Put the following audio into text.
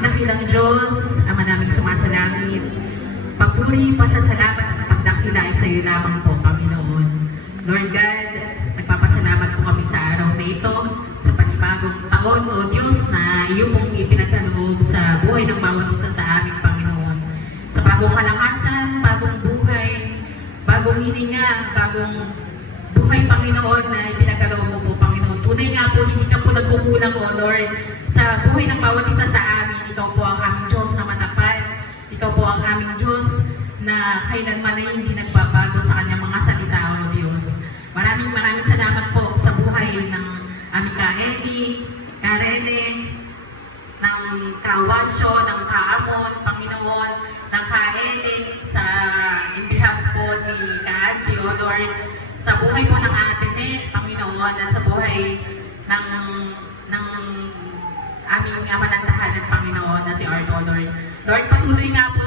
aming dakilang Diyos, Ama naming sumasalangit, papuri, pasasalamat at pagdakila ay sa iyo lamang po, Panginoon. Lord God, nagpapasalamat po kami sa araw na ito, sa panibagong taon, O Diyos, na iyo pong ipinagkaloob sa buhay ng bawat isa sa aming Panginoon. Sa bagong kalakasan, bagong buhay, bagong hininga, bagong buhay, Panginoon, na ipinagkaloob mo po, Panginoon. Tunay nga po, hindi ka po nagkukulang, O Lord, sa buhay ng bawat isa sa amin. Ikaw po ang aming Diyos na matapat. Ikaw po ang aming Diyos na kailanman ay hindi nagbabago sa kanyang mga salita, O Diyos. Maraming salamat po sa buhay ng aming ka-Eddie, ka-Rene, ng ka-Wancho, ng ka-Amon, Panginoon, ng ka-Edith, sa in behalf po ni ka-Angie, O Lord, sa buhay po ng Atene, Panginoon, at sa buhay ng aming ama ng tahanan, Panginoon, na si Ardo, Lord. Lord, patuloy nga po